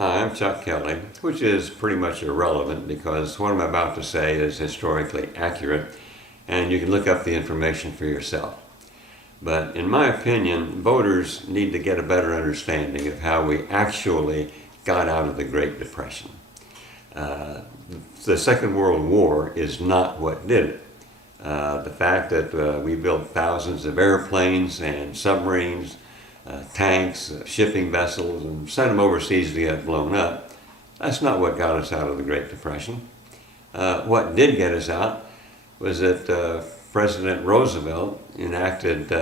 Hi, I'm Chuck Kelly, which is pretty much irrelevant because what I'm about to say is historically accurate and you can look up the information for yourself. But in my opinion, voters need to get a better understanding of how we actually got out of the Great Depression. The Second World War is not what did it. The fact that we built thousands of airplanes and submarines, tanks, shipping vessels, and sent them overseas to get blown up, that's not what got us out of the Great Depression. What did get us out was that President Roosevelt enacted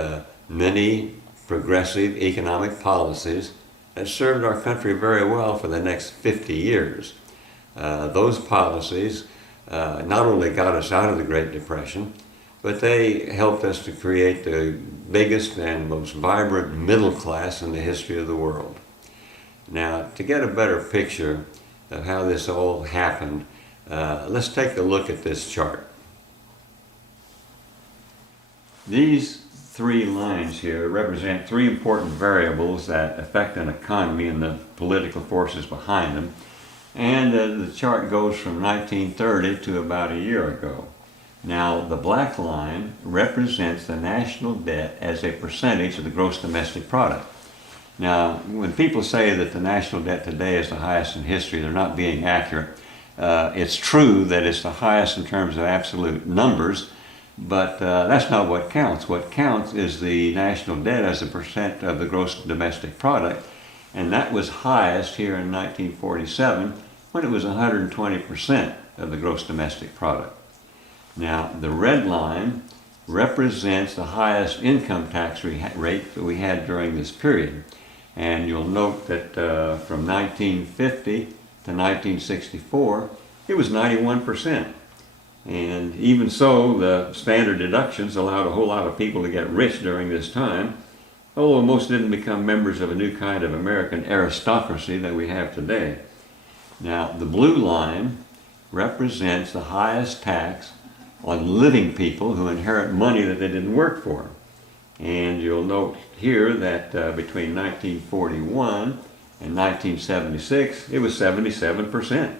many progressive economic policies that served our country very well for the next 50 years. Those policies not only got us out of the Great Depression, but they helped us to create the biggest and most vibrant middle class in the history of the world. Now, to get a better picture of how this all happened, let's take a look at this chart. These three lines here represent three important variables that affect an economy and the political forces behind them. And the chart goes from 1930 to about a year ago. Now, the black line represents the national debt as a percentage of the gross domestic product. Now, when people say that the national debt today is the highest in history, they're not being accurate. It's true that it's the highest in terms of absolute numbers, but that's not what counts. What counts is the national debt as a percent of the gross domestic product, and that was highest here in 1947 when it was 120% of the gross domestic product. Now, the red line represents the highest income tax rate that we had during this period. And you'll note that from 1950 to 1964, it was 91%. And even so, the standard deductions allowed a whole lot of people to get rich during this time, although most didn't become members of a new kind of American aristocracy that we have today. Now, the blue line represents the highest tax on living people who inherit money that they didn't work for. And you'll note here that between 1941 and 1976, it was 77%.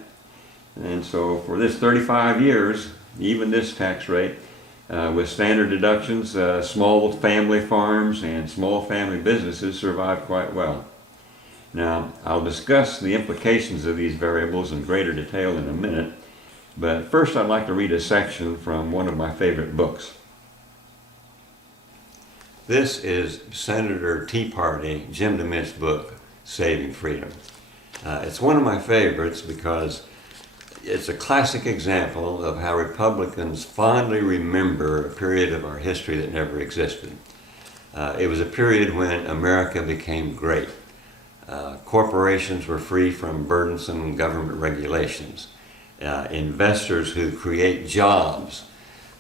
And so for this 35 years, even this tax rate, with standard deductions, small family farms and small family businesses survived quite well. Now, I'll discuss the implications of these variables in greater detail in a minute, but first I'd like to read a section from one of my favorite books. This is Senator Tea Party Jim DeMint's book, Saving Freedom. It's one of my favorites because it's a classic example of how Republicans fondly remember a period of our history that never existed. It was a period when America became great. Corporations were free from burdensome government regulations. Investors who create jobs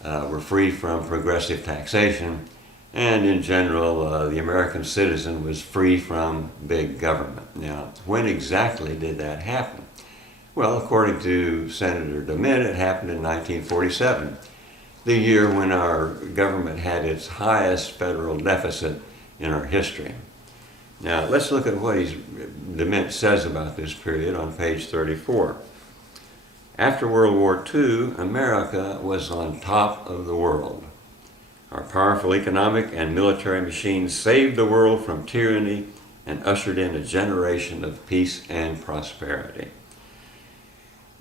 were free from progressive taxation, and in general, the American citizen was free from big government. Now, when exactly did that happen? Well, according to Senator DeMint, it happened in 1947, the year when our government had its highest federal deficit in our history. Now, let's look at what DeMint says about this period on page 34. After World War II, America was on top of the world. Our powerful economic and military machines saved the world from tyranny and ushered in a generation of peace and prosperity.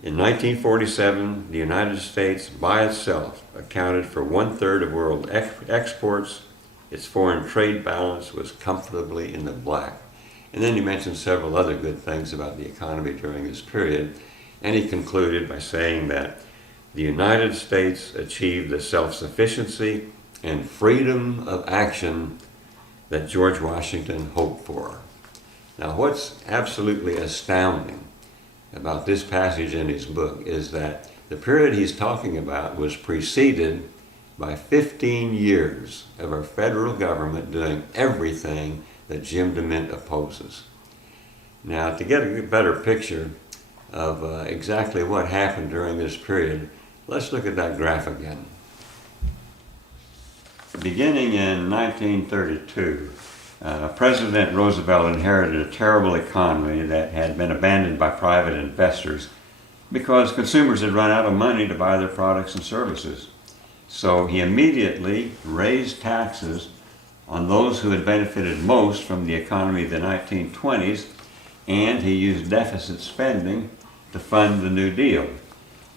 In 1947, the United States by itself accounted for 1/3 of world exports. Its foreign trade balance was comfortably in the black. And then he mentioned several other good things about the economy during this period. And he concluded by saying that the United States achieved the self-sufficiency and freedom of action that George Washington hoped for. Now, what's absolutely astounding about this passage in his book is that the period he's talking about was preceded by 15 years of our federal government doing everything that Jim DeMint opposes. Now, to get a better picture of exactly what happened during this period, let's look at that graph again. Beginning in 1932, President Roosevelt inherited a terrible economy that had been abandoned by private investors because consumers had run out of money to buy their products and services. So he immediately raised taxes on those who had benefited most from the economy of the 1920s, and he used deficit spending to fund the New Deal.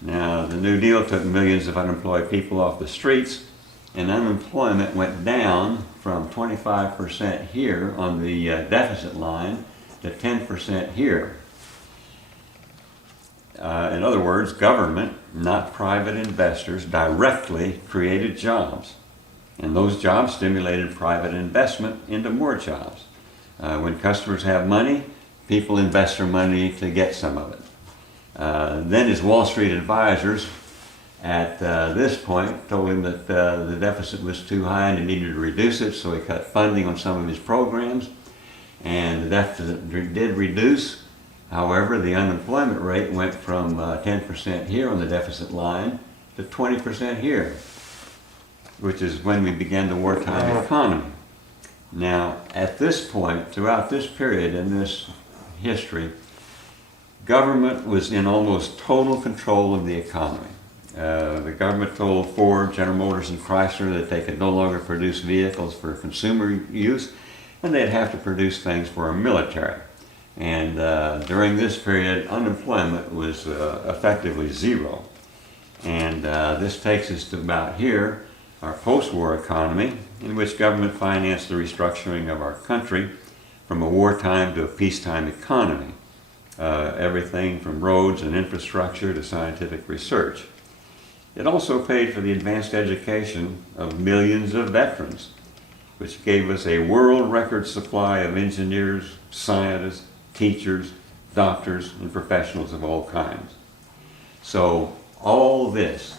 Now, the New Deal took millions of unemployed people off the streets, and unemployment went down from 25% here on the deficit line to 10% here. In other words, government, not private investors, directly created jobs. And those jobs stimulated private investment into more jobs. When customers have money, people invest their money to get some of it. Then his Wall Street advisors at this point told him that the deficit was too high and he needed to reduce it, so he cut funding on some of his programs. And the deficit did reduce. However, the unemployment rate went from 10% here on the deficit line to 20% here, which is when we began the wartime economy. Now, at this point, throughout this period in this history, government was in almost total control of the economy. The government told Ford, General Motors, and Chrysler that they could no longer produce vehicles for consumer use, and they'd have to produce things for our military. And during this period, unemployment was effectively zero. And this takes us to about here, our post-war economy, in which government financed the restructuring of our country from a wartime to a peacetime economy. Everything from roads and infrastructure to scientific research. It also paid for the advanced education of millions of veterans, which gave us a world record supply of engineers, scientists, teachers, doctors, and professionals of all kinds. So all this,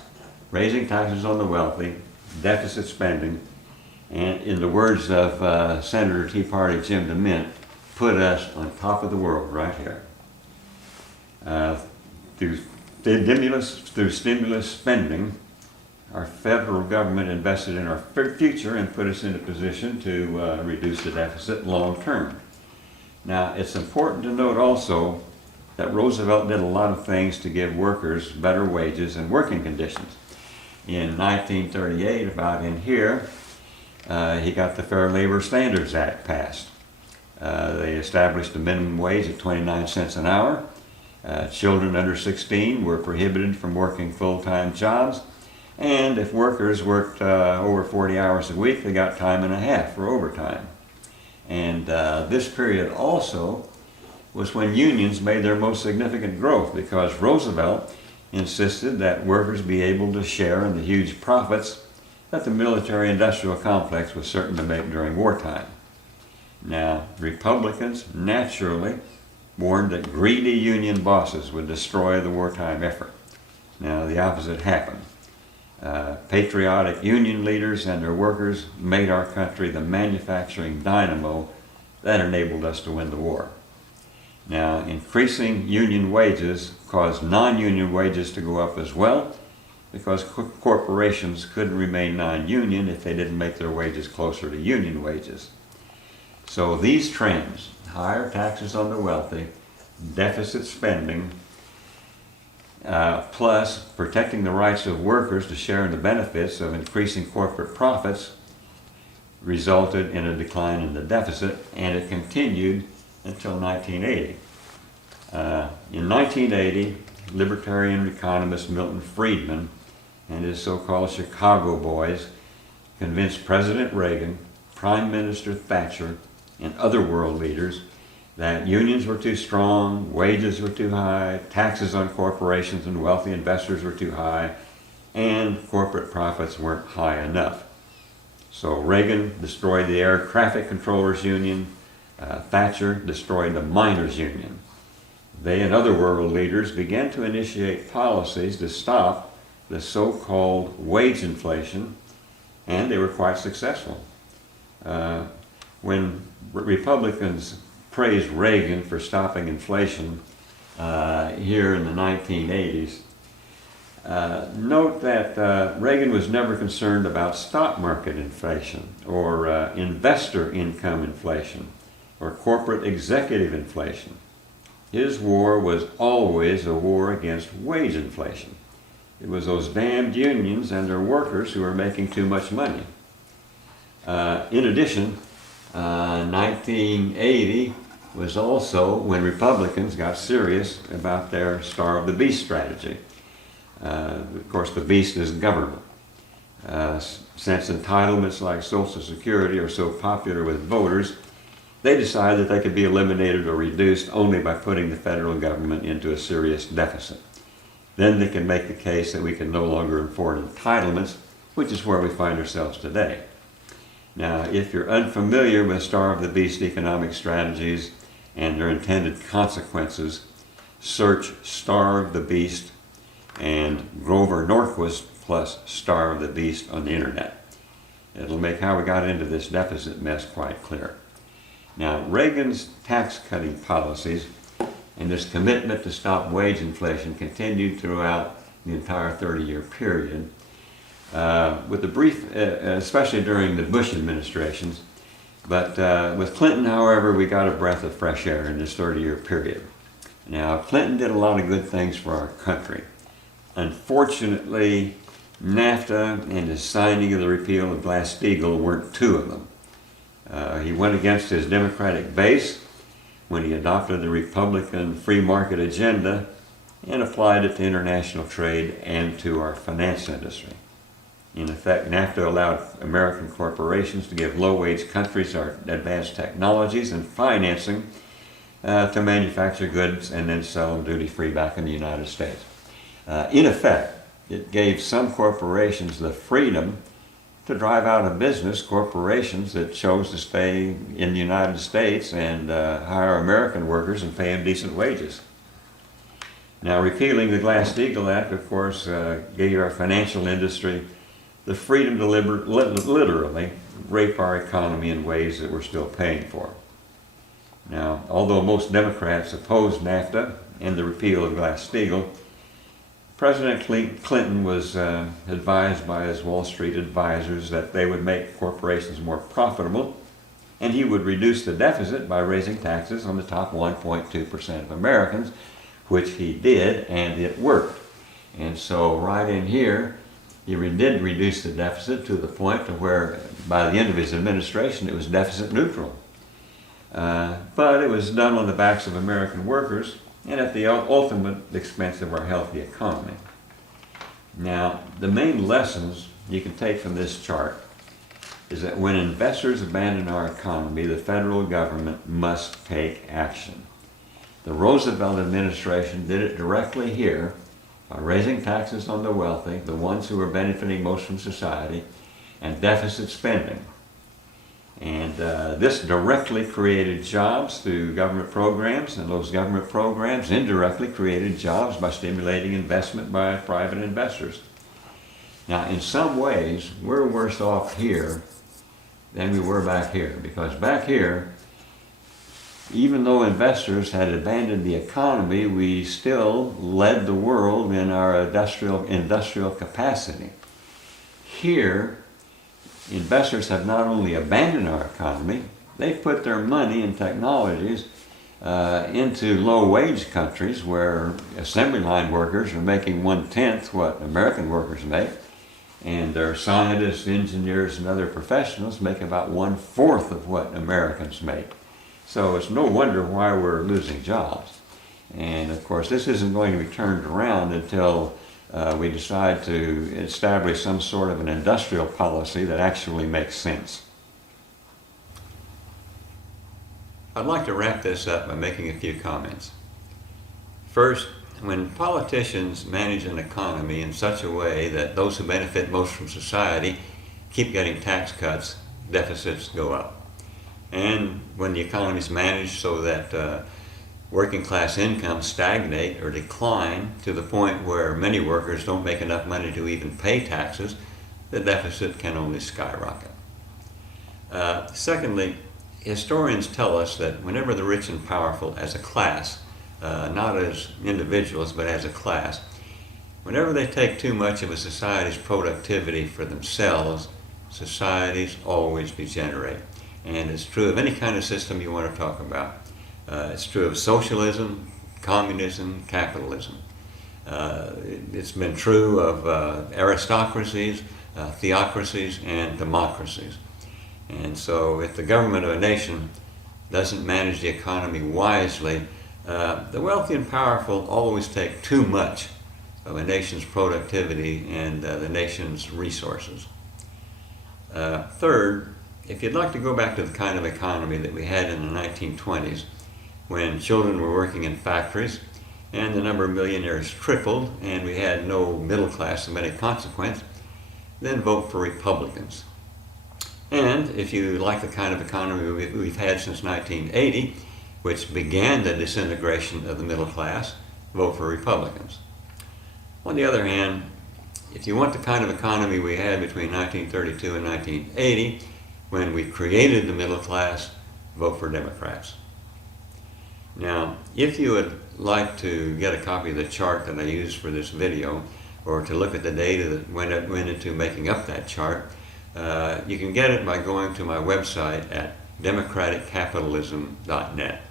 raising taxes on the wealthy, deficit spending, and in the words of Senator Tea Party Jim DeMint, put us on top of the world right here. Through stimulus spending, our federal government invested in our future and put us in a position to reduce the deficit long term. Now, it's important to note also that Roosevelt did a lot of things to give workers better wages and working conditions. In 1938, about in here, he got the Fair Labor Standards Act passed. They established a minimum wage at 29 cents an hour. Children under 16 were prohibited from working full-time jobs, and if workers worked over 40 hours a week, they got time and a half for overtime. And this period also was when unions made their most significant growth, because Roosevelt insisted that workers be able to share in the huge profits that the military-industrial complex was certain to make during wartime. Now, Republicans naturally warned that greedy union bosses would destroy the wartime effort. Now, the opposite happened. Patriotic union leaders and their workers made our country the manufacturing dynamo that enabled us to win the war. Now, increasing union wages caused non-union wages to go up as well, because corporations couldn't remain non-union if they didn't make their wages closer to union wages. So these trends, higher taxes on the wealthy, deficit spending, plus protecting the rights of workers to share in the benefits of increasing corporate profits, resulted in a decline in the deficit, and it continued until 1980. In 1980, libertarian economist Milton Friedman and his so-called Chicago boys convinced President Reagan, Prime Minister Thatcher, and other world leaders that unions were too strong, wages were too high, taxes on corporations and wealthy investors were too high, and corporate profits weren't high enough. So Reagan destroyed the Air Traffic Controllers Union, Thatcher destroyed the Miners Union. They and other world leaders began to initiate policies to stop the so-called wage inflation, and they were quite successful. When Republicans praised Reagan for stopping inflation here in the 1980s, Note that Reagan was never concerned about stock market inflation or investor income inflation or corporate executive inflation. His war was always a war against wage inflation. It was those damned unions and their workers who were making too much money. In addition, 1980 was also when Republicans got serious about their starve the beast strategy. Of course, the beast is government. Since entitlements like Social Security are so popular with voters, they decided that they could be eliminated or reduced only by putting the federal government into a serious deficit. Then they can make the case that we can no longer afford entitlements, which is where we find ourselves today. Now, if you're unfamiliar with starve the beast economic strategies and their intended consequences, search starve the beast and Grover Norquist plus starve the beast on the internet. It'll make how we got into this deficit mess quite clear. Now, Reagan's tax-cutting policies and this commitment to stop wage inflation continued throughout the entire 30-year period, with a brief, especially during the Bush administrations. But with Clinton, however, we got a breath of fresh air in this 30-year period. Now, Clinton did a lot of good things for our country. Unfortunately, NAFTA and his signing of the repeal of Glass-Steagall weren't two of them. He went against his Democratic base when he adopted the Republican free market agenda and applied it to international trade and to our finance industry. In effect, NAFTA allowed American corporations to give low-wage countries our advanced technologies and financing to manufacture goods and then sell them duty-free back in the United States. In effect, it gave some corporations the freedom to drive out of business corporations that chose to stay in the United States and hire American workers and pay them decent wages. Now, repealing the Glass-Steagall Act, of course, gave our financial industry the freedom to literally rape our economy in ways that we're still paying for. Now, although most Democrats opposed NAFTA and the repeal of Glass-Steagall, President Clinton was advised by his Wall Street advisors that they would make corporations more profitable, and he would reduce the deficit by raising taxes on the top 1.2% of Americans, which he did, and it worked. And so right in here, he did reduce the deficit to the point to where by the end of his administration it was deficit neutral. But it was done on the backs of American workers and at the ultimate expense of our healthy economy. Now, the main lessons you can take from this chart is that when investors abandon our economy, the federal government must take action. The Roosevelt administration did it directly here by raising taxes on the wealthy, the ones who were benefiting most from society, and deficit spending. And this directly created jobs through government programs, and those government programs indirectly created jobs by stimulating investment by private investors. Now, in some ways, we're worse off here than we were back here, because back here, even though investors had abandoned the economy, we still led the world in our industrial capacity. Here, investors have not only abandoned our economy, they've put their money and technologies into low-wage countries where assembly line workers are making 1/10 what American workers make, and their scientists, engineers, and other professionals make about 1/4 of what Americans make. So it's no wonder why we're losing jobs. And of course, this isn't going to be turned around until we decide to establish some sort of an industrial policy that actually makes sense. I'd like to wrap this up by making a few comments. First, when politicians manage an economy in such a way that those who benefit most from society keep getting tax cuts, deficits go up. And when the economy is managed so that working class incomes stagnate or decline to the point where many workers don't make enough money to even pay taxes, the deficit can only skyrocket. Secondly, historians tell us that whenever the rich and powerful as a class, not as individuals but as a class, Whenever they take too much of a society's productivity for themselves, societies always degenerate. And it's true of any kind of system you want to talk about. It's true of socialism, communism, capitalism. It's been true of aristocracies, theocracies, and democracies. And so if the government of a nation doesn't manage the economy wisely, the wealthy and powerful always take too much of a nation's productivity and the nation's resources. Third, if you'd like to go back to the kind of economy that we had in the 1920s, when children were working in factories and the number of millionaires tripled and we had no middle class of any consequence, then vote for Republicans. And if you like the kind of economy we've had since 1980, which began the disintegration of the middle class, vote for Republicans. On the other hand, if you want the kind of economy we had between 1932 and 1980, when we created the middle class, vote for Democrats. Now, if you would like to get a copy of the chart that I used for this video, or to look at the data that went into making up that chart, you can get it by going to my website at democraticcapitalism.net.